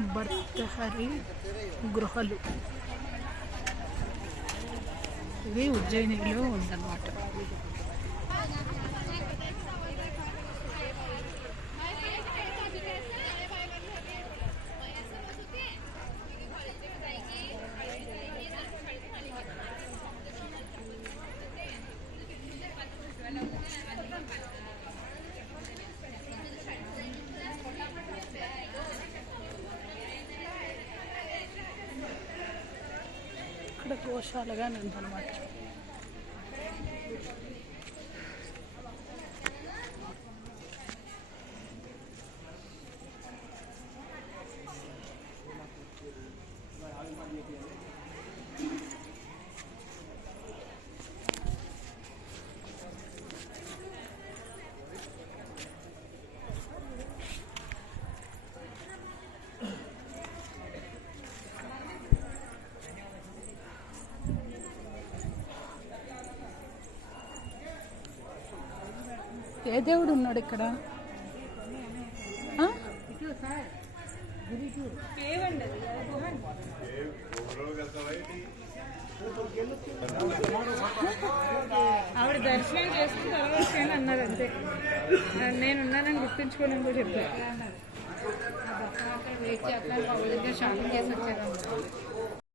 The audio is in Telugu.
భర్తహరి గృహలు. ఇది ఉజ్జయినిలో ఉందన్నమాట. ఇక్కడ గోశాలగానే ఉందన్నమాట ఏ దేవుడు ఉన్నాడు ఇక్కడ? ఆ? ఆవిడ దర్శనం చేసుకుని తర్వాత అన్నారు అంతే. నేను ఉన్నానని గుర్తుంచుకోని కూడా చెప్పారు వెయిట్ చేస్తున్నారు బాబు దగ్గర షాపింగ్ చేసి వచ్చారు